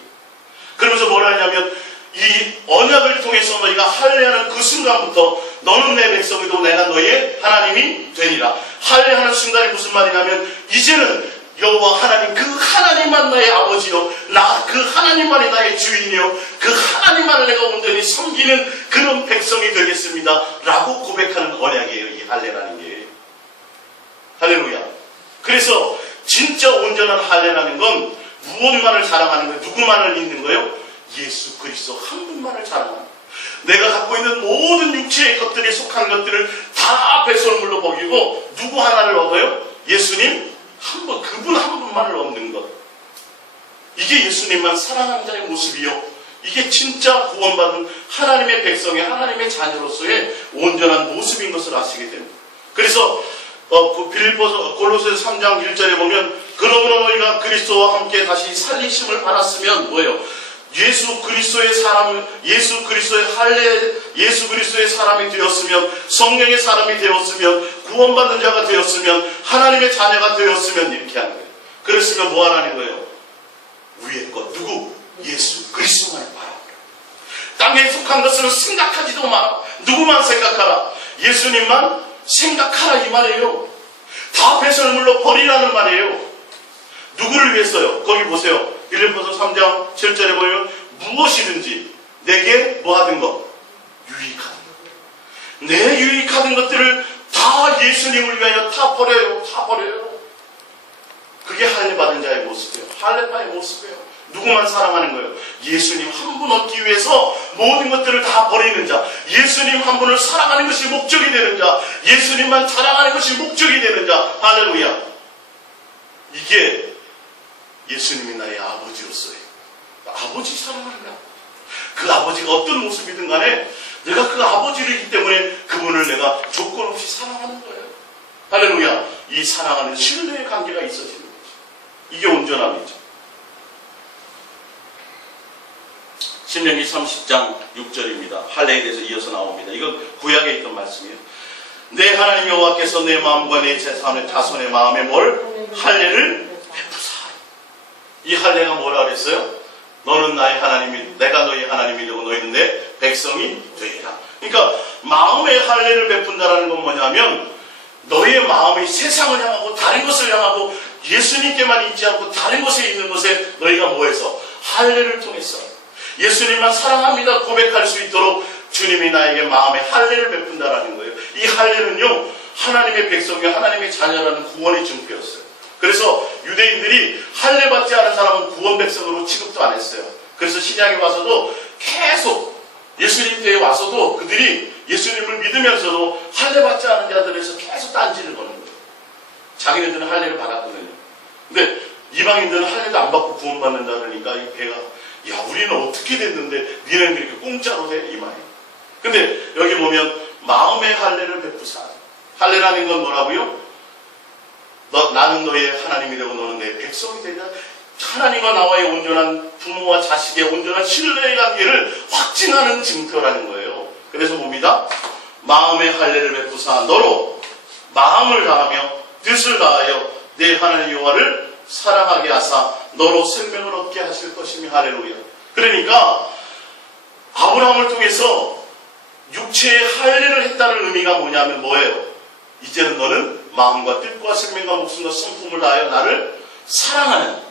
그러면서 뭘 하냐면 이 언약을 통해서 너희가 할례하는 그 순간부터 너는 내 백성이고 내가 너의 하나님이 되리라. 할례하는 순간이 무슨 말이냐면 이제는 여호와 하나님, 그 하나님만 나의 아버지요, 그 하나님만이 나의 주인이요, 그 하나님만을 내가 온전히 섬기는 그런 백성이 되겠습니다 라고 고백하는 언약이에요, 이 할례라는 게. 할렐루야. 그래서 진짜 온전한 할례라는 건 무엇만을 자랑하는 거예요? 누구만을 믿는 거예요? 예수 그리스도 한 분만을 자랑하는 거예요. 내가 갖고 있는 모든 육체의 것들에 속한 것들을 다 배설물로 먹이고 누구 하나를 얻어요? 예수님 한 분, 그분 한 분만을 얻는 것. 이게 예수님만 사랑하는 자의 모습이요. 이게 진짜 구원받은 하나님의 백성의 하나님의 자녀로서의 온전한 모습인 것을 아시게 됩니다. 그래서 골로새서 3장 1절에 보면 그러므로 너희가 그리스도와 함께 다시 살리심을 받았으면 뭐예요? 예수 그리스도의 사람이 되었으면, 성령의 사람이 되었으면, 구원받는 자가 되었으면, 하나님의 자녀가 되었으면 이렇게 하는 거예요. 그랬으면 뭐 하라는 거예요? 위에 것 누구? 예수 그리스도만 바라보라. 땅에 속한 것을 생각하지도 마라. 누구만 생각하라. 예수님만 생각하라 이 말이에요. 다 배설물로 버리라는 말이에요. 누구를 위해서요? 거기 보세요. 빌립보서 3장 7절에 보면 무엇이든지 내게 뭐 하든 것? 유익하든 것. 내 유익하든 것들을 다 예수님을 위하여 다 버려요. 다 버려요. 그게 할례 받은 자의 모습이에요. 할례파의 모습이에요. 누구만 사랑하는 거예요? 예수님 한 분 얻기 위해서 모든 것들을 다 버리는 자, 예수님 한 분을 사랑하는 것이 목적이 되는 자, 예수님만 자랑하는 것이 목적이 되는 자. 할렐루야. 이게 예수님이 나의 아버지로서의 아버지 사랑하는 거야. 그 아버지가 어떤 모습이든 간에 내가 그 아버지이기 때문에 그분을 내가 조건 없이 사랑하는 거예요. 할렐루야. 이 사랑하는 신뢰의 관계가 있어지는 거죠. 이게 온전함이죠. 신명기 30장 6절입니다. 할례에 대해서 이어서 나옵니다. 이건 구약에 있던 말씀이에요. 내 하나님 여호와께서 내 마음과 내 재산의 자손의 마음에 뭘? 할례를 베푸사. 이 할례가 뭐라 그랬어요? 너는 나의 하나님이, 내가 너의 하나님이 되고 너희는 내 백성이 되리라. 그러니까 마음의 할례를 베푼다라는 건 뭐냐면 너의 마음이 세상을 향하고 다른 것을 향하고 예수님께만 있지 않고 다른 것에 있는 것에 너희가 뭐해서 할례를 통해서 예수님만 사랑합니다 고백할 수 있도록 주님이 나에게 마음의 할례를 베푼다라는 거예요. 이 할례는요, 하나님의 백성이 하나님의 자녀라는 구원의 증표였어요. 그래서 유대인들이 할례 받지 않은 사람은 구원 백성으로 취급도 안 했어요. 그래서 신약에 와서도 계속 예수님 때에 와서도 그들이 예수님을 믿으면서도 할례 받지 않은 자들에서 계속 딴지를 거는 거예요. 자기네들은 할례를 받았거든요. 근데 이방인들은 할례도 안 받고 구원받는다 그러니까 이 배가, 야, 우리는 어떻게 됐는데 니네는 이렇게 공짜로 돼? 이 말이에요. 근데 여기 보면 마음의 할례를 베푸사. 할례라는 건 뭐라고요? 나는 너의 하나님이 되고 너는 내 백성이 되냐? 하나님과 나와의 온전한 부모와 자식의 온전한 신뢰의 관계를 확증하는 증표라는 거예요. 그래서 봅니다. 마음의 할례를 베푸사 너로 마음을 다하며 뜻을 다하여 내 하나님 여호와를 사랑하게 하사 너로 생명을 얻게 하실 것이며. 할렐루야. 그러니까 아브라함을 통해서 육체의 할례를 했다는 의미가 뭐냐면 뭐예요? 이제는 너는 마음과 뜻과 생명과 목숨과 성품을 다하여 나를 사랑하는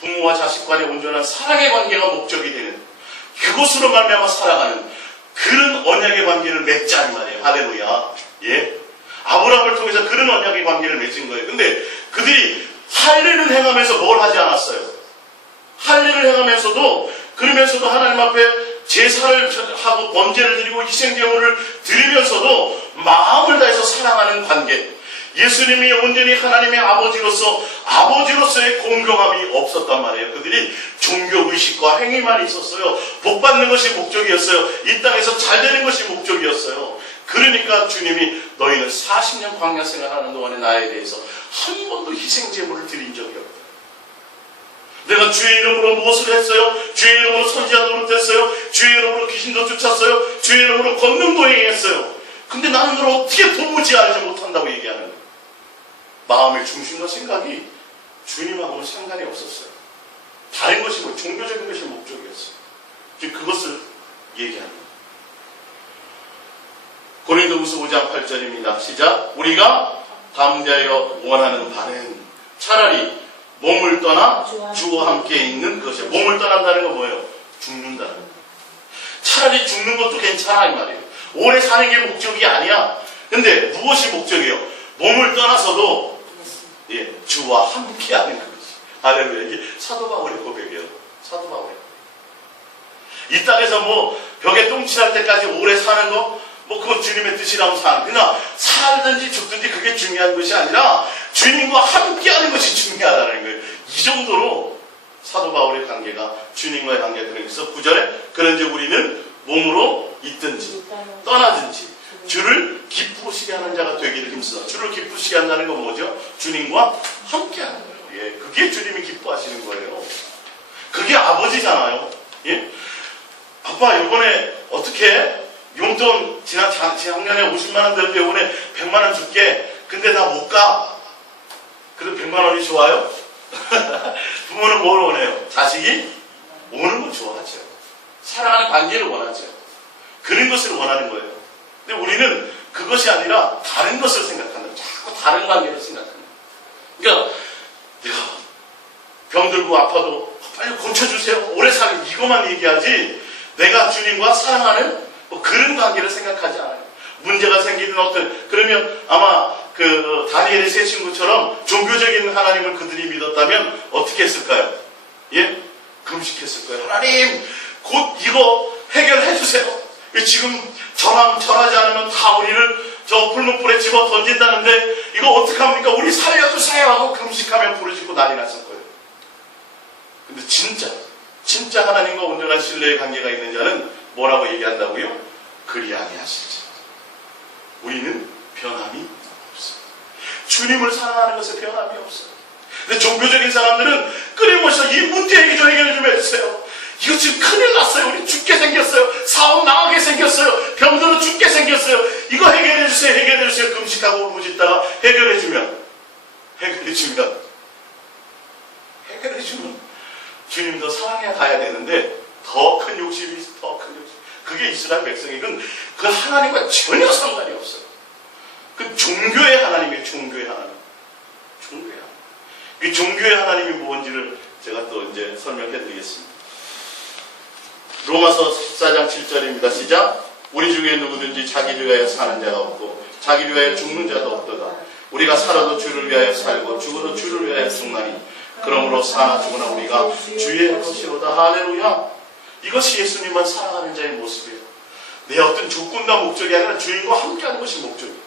부모와 자식 간의 온전한 사랑의 관계가 목적이 되는, 그것으로 말미암아 사랑하는 그런 언약의 관계를 맺자는 말이에요. 할렐루야. 예. 아브라함을 통해서 그런 언약의 관계를 맺은 거예요. 근데 그들이 할례를 행하면서 뭘 하지 않았어요? 할례를 행하면서도, 그러면서도 하나님 앞에 제사를 하고 번제를 드리고 희생제물을 드리면서도 마음을 다해서 사랑하는 관계, 예수님이 온전히 하나님의 아버지로서의 공경함이 없었단 말이에요. 그들이 종교의식과 행위만 있었어요. 복받는 것이 목적이었어요. 이 땅에서 잘 되는 것이 목적이었어요. 그러니까 주님이 너희는 40년 광야 생활하는 동안에 나에 대해서 한 번도 희생제물을 드린 적이 없다. 내가 주의 이름으로 무엇을 했어요? 주의 이름으로 선지자 노릇했어요? 주의 이름으로 귀신도 쫓았어요? 주의 이름으로 권능도 행했어요? 근데 나는 널 어떻게 도무지 알지 못한다고 얘기하는 거예요. 마음의 중심과 생각이 주님하고는 상관이 없었어요. 다른 것이 종교적인 것이 목적이었어요. 그것을 얘기하는 거예요. 고린도후서 5장 8절입니다. 시작. 우리가 담대하여 원하는 바는 차라리 몸을 떠나 주와 함께 있는 것이에요. 몸을 떠난다는 건 뭐예요? 죽는다는 거예요. 차라리 죽는 것도 괜찮아 이 말이에요. 오래 사는 게 목적이 아니야. 근데 무엇이 목적이에요? 몸을 떠나서도 주와 함께 하는 것이. 할렐루야. 이게 사도 바울의 고백이에요. 사도 바울의. 이 땅에서 벽에 똥칠할 때까지 오래 사는 거, 그건 주님의 뜻이라고 사는. 그러나 살든지 죽든지 그게 중요한 것이 아니라 주님과 함께 하는 것이 중요하다는 거예요. 이 정도로 사도 바울의 관계가 주님과의 관계가 그래서 9절에 그런즉 우리는 몸으로 있든지 떠나든지 주를 기쁘시게 하는 자가 되기를 힘쓰다. 주를 기쁘시게 한다는 건 뭐죠? 주님과 함께 하는 거예요. 예, 그게 주님이 기뻐하시는 거예요. 그게 아버지잖아요. 예? 아빠 이번에 어떻게 용돈 작년에 50만원 들었는데 이번에 100만원 줄게. 근데 나 못 가. 그럼 100만원이 좋아요? 부모는 뭘 원해요? 자식이 오는 걸 좋아하죠. 사랑하는 관계를 원하죠. 그런 것을 원하는 거예요. 근데 우리는 그것이 아니라 다른 것을 생각한다. 자꾸 다른 관계를 생각한다. 그러니까 내가 병들고 아파도 빨리 고쳐주세요. 오래 살면 이것만 얘기하지 내가 주님과 사랑하는 뭐 그런 관계를 생각하지 않아요. 문제가 생기는 어떤 그러면 아마 그 다니엘의 세 친구처럼 종교적인 하나님을 그들이 믿었다면 어떻게 했을까요? 예? 금식했을 거예요. 하나님 곧 이거 해결해 주세요. 지금 전하지 않으면 다 우리를 저 불문불에 집어 던진다는데 이거 어떡합니까? 우리 살려주세요 하고 금식하면 부르짖고 난리 났을 거예요. 근데 진짜 하나님과 온전한 신뢰의 관계가 있는 자는 뭐라고 얘기한다고요? 그리 아니하시지. 우리는 변함이 없어요. 주님을 사랑하는 것에 변함이 없어요. 근데 종교적인 사람들은 끊임없이 이 문제 얘기 좀 해결해 좀 해주세요. 이거 지금 큰일 났어요. 우리 죽게 생겼어요. 사업 망하게 생겼어요. 병들어 죽게 생겼어요. 이거 해결해 주세요. 해결해 주세요. 금식하고 울부짖다가 해결해 주면 주님도 사랑해 가야 되는데 더 큰 욕심이 있어. 더 큰 욕심. 그게 이스라엘 백성이건 그 하나님과 전혀 상관이 없어요. 그 종교의 하나님이에요. 종교의 하나님. 종교의 하나님. 이 종교의 하나님이 뭔지를 제가 또 이제 설명해 드리겠습니다. 로마서 14장 7절입니다. 시작. 우리 중에 누구든지 자기를 위하여 사는 자가 없고 자기를 위하여 죽는 자도 없도다. 우리가 살아도 주를 위하여 살고 죽어도 주를 위하여 죽나니 그러므로 사나 죽으나 우리가 주의 것이로다. 할렐루야. 이것이 예수님만 사랑하는 자의 모습이에요. 내 어떤 조건과 목적이 아니라 주님과 함께하는 것이 목적이에요.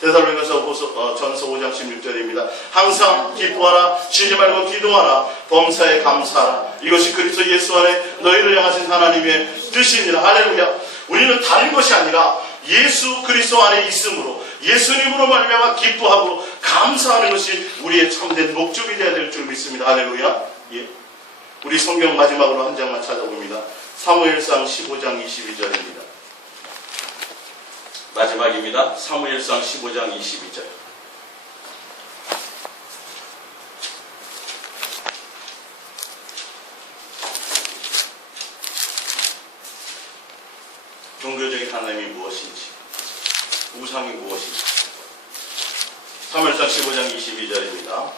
데살로니가서 전서 5장 16절입니다. 항상 기뻐하라. 쉬지 말고 기도하라. 범사에 감사하라. 이것이 그리스도 예수 안에 너희를 향하신 하나님의 뜻입니다. 할렐루야. 우리는 다른 것이 아니라 예수 그리스도 안에 있으므로 예수님으로 말미암아 기뻐하고 감사하는 것이 우리의 참된 목적이 되어야 될 줄 믿습니다. 할렐루야. 예. 우리 성경 마지막으로 한 장만 찾아봅니다. 사무엘상 15장 22절입니다. 마지막입니다. 사무엘상 15장 22절. 종교적인 하나님이 무엇인지, 우상이 무엇인지. 사무엘상 15장 22절입니다.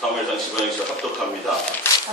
사무엘상 15장 22절 합독합니다.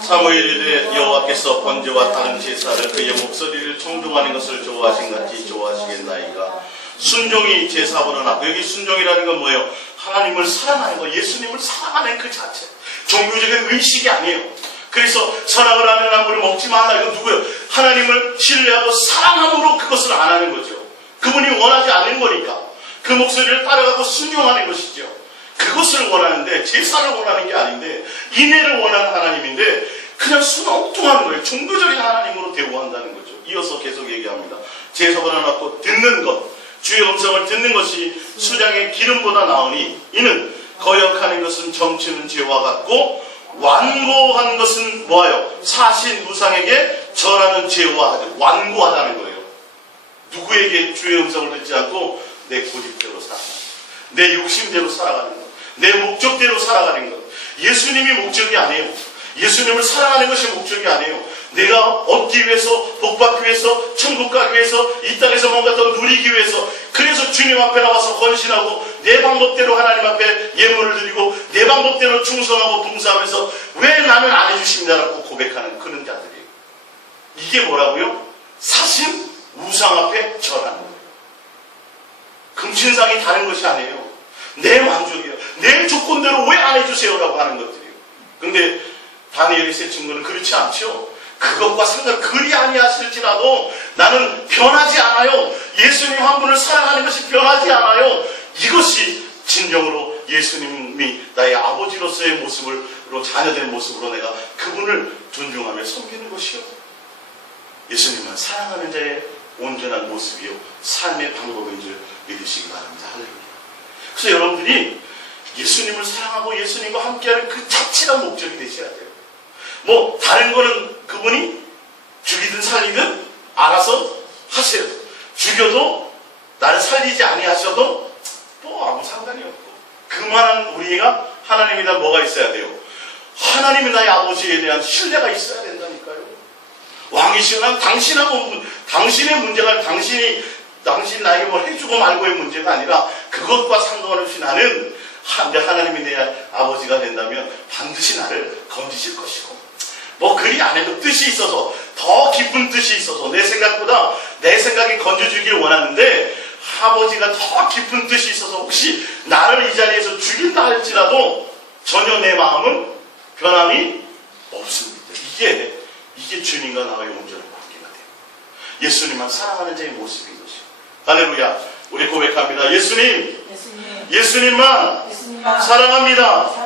사무엘이 이르되 여호와께서 번제와 다른 제사를 그의 목소리를 청종하는 것을 좋아하신 같이 좋아하시겠나이까. 순종이 제사보다 낫고, 여기 순종이라는 건 뭐예요? 하나님을 사랑하는 거, 예수님을 사랑하는 그 자체. 종교적인 의식이 아니에요. 그래서 선악을 하는 나무를 먹지 말라. 이건 누구예요? 하나님을 신뢰하고 사랑함으로 그것을 안 하는 거죠. 그분이 원하지 않는 거니까 그 목소리를 따라가고 순종하는 것이죠. 그것을 원하는데, 제사를 원하는 게 아닌데 인애를 원하는 하나님인데 그냥 순엉뚱한 거예요. 종교적인 하나님으로 대우한다는 거죠. 이어서 계속 얘기합니다. 제사보다 낫고 듣는 것, 주의 음성을 듣는 것이 수장의 기름보다 나으니 이는 거역하는 것은 점치는 죄와 같고 완고한 것은 뭐예요? 사신 우상에게 절하는 죄와 하죠. 완고하다는 거예요. 누구에게 주의 음성을 듣지 않고 내 고집대로 살아가는 것, 내 욕심대로 살아가는 것, 내 목적대로 살아가는 것. 예수님이 목적이 아니에요. 예수님을 사랑하는 것이 목적이 아니에요. 내가 얻기 위해서, 복받기 위해서, 천국 가기 위해서, 이 땅에서 뭔가 더 누리기 위해서, 그래서 주님 앞에 나와서 헌신하고 내 방법대로 하나님 앞에 예물을 드리고 내 방법대로 충성하고 봉사하면서 왜 나는 안 해주십니다라고 고백하는 그런 자들이에요. 이게 뭐라고요? 사신 우상 앞에 절하는 거예요. 금신상이 다른 것이 아니에요. 내 만족이에요. 내 조건대로 왜 안 해주세요라고 하는 것들이에요. 근데 다니엘의 세 친구는 그렇지 않죠. 그것과 상관 그리 아니하실지라도 나는 변하지 않아요. 예수님 한 분을 사랑하는 것이 변하지 않아요. 이것이 진정으로 예수님이 나의 아버지로서의 모습을 모습으로 자녀된 모습으로 내가 그분을 존중하며 섬기는 것이요. 예수님은 사랑하는 자의 온전한 모습이요 삶의 방법인 줄 믿으시기 바랍니다. 할렐루야. 그래서 여러분들이 예수님을 사랑하고 예수님과 함께하는 그 자체가 목적이 되셔야 돼요. 뭐 다른 거는 그분이 죽이든 살리든 알아서 하세요. 죽여도 나를 살리지 아니하셔도 뭐 아무 상관이 없고, 그만한 우리가 하나님이다 뭐가 있어야 돼요? 하나님이 나의 아버지에 대한 신뢰가 있어야 된다니까요. 왕이시여 난 당신하고 당신의 문제가 당신 나에게 뭘 해주고 말고의 문제가 아니라 그것과 상관없이 나는 하나님이 내 아버지가 된다면 반드시 나를 건지실 것이고, 뭐 그리 안 해도 뜻이 있어서 더 깊은 뜻이 있어서 내 생각보다 내 생각이 건져주길 원하는데 아버지가 더 깊은 뜻이 있어서 혹시 나를 이 자리에서 죽인다 할지라도 전혀 내 마음은 변함이 없습니다. 이게 주님과 나의 온전한 관계가 돼요. 예수님만 사랑하는 자의 모습인 것이요. 할렐루야. 우리 고백합니다. 예수님만 사랑합니다.